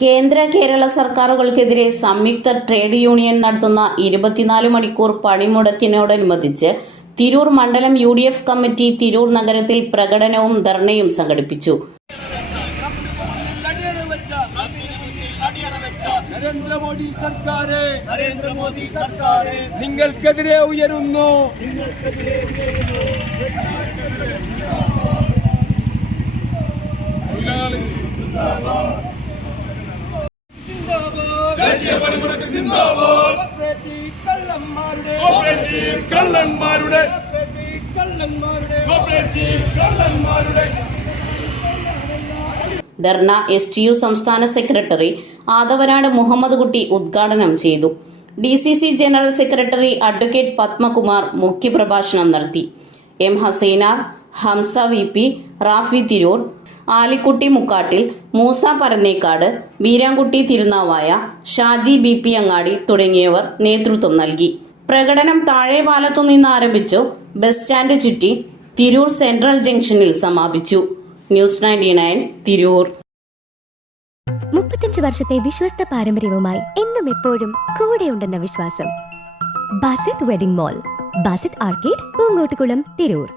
കേന്ദ്ര കേരള സർക്കാരുകൾക്കെതിരെ സംയുക്ത trade union നടത്തുന്ന 24 മണിക്കൂർ പണിമുടക്കിനോടനുബന്ധിച്ച് തിരൂർ മണ്ഡലം UDF കമ്മിറ്റി തിരൂർ നഗരത്തിൽ പ്രകടനവും ധർണയും സംഘടിപ്പിച്ചു. നരേന്ദ്ര മോദി സർക്കാരെ നിങ്ങൾക്കെതിരെ ഉയരുന്നു. ധർണ STU സംസ്ഥാന സെക്രട്ടറി ആദവനാട് മുഹമ്മദ് കുട്ടി ഉദ്ഘാടനം ചെയ്തു. DCC general secretary advocate Padmakumar മുഖ്യപ്രഭാഷണം നടത്തി. M Hassainar, Hamza VP, Rafi Tirur, Alikutty മുക്കാട്ടിൽ, Musa Parannekkad, Veerankutty Thirunavaya, Shaji BP അങ്ങാടി തുടങ്ങിയവർ നേതൃത്വം നൽകി. പ്രകടനം താഴെപാലത്തു നിന്ന് ആരംഭിച്ചു ബസ് സ്റ്റാൻഡ് ചുറ്റി തിരൂർ സെൻട്രൽ ജംഗ്ഷനിൽ സമാപിച്ചു. ന്യൂസ് 99 തിരൂർ. 35 വർഷത്തെ വിശ്വസ്ത പാരമ്പര്യവുമായി എന്നും എപ്പോഴും കൂടെയുണ്ടെന്ന വിശ്വാസം. Basith wedding mall, Basith arcade, Poongottukulam, Tirur.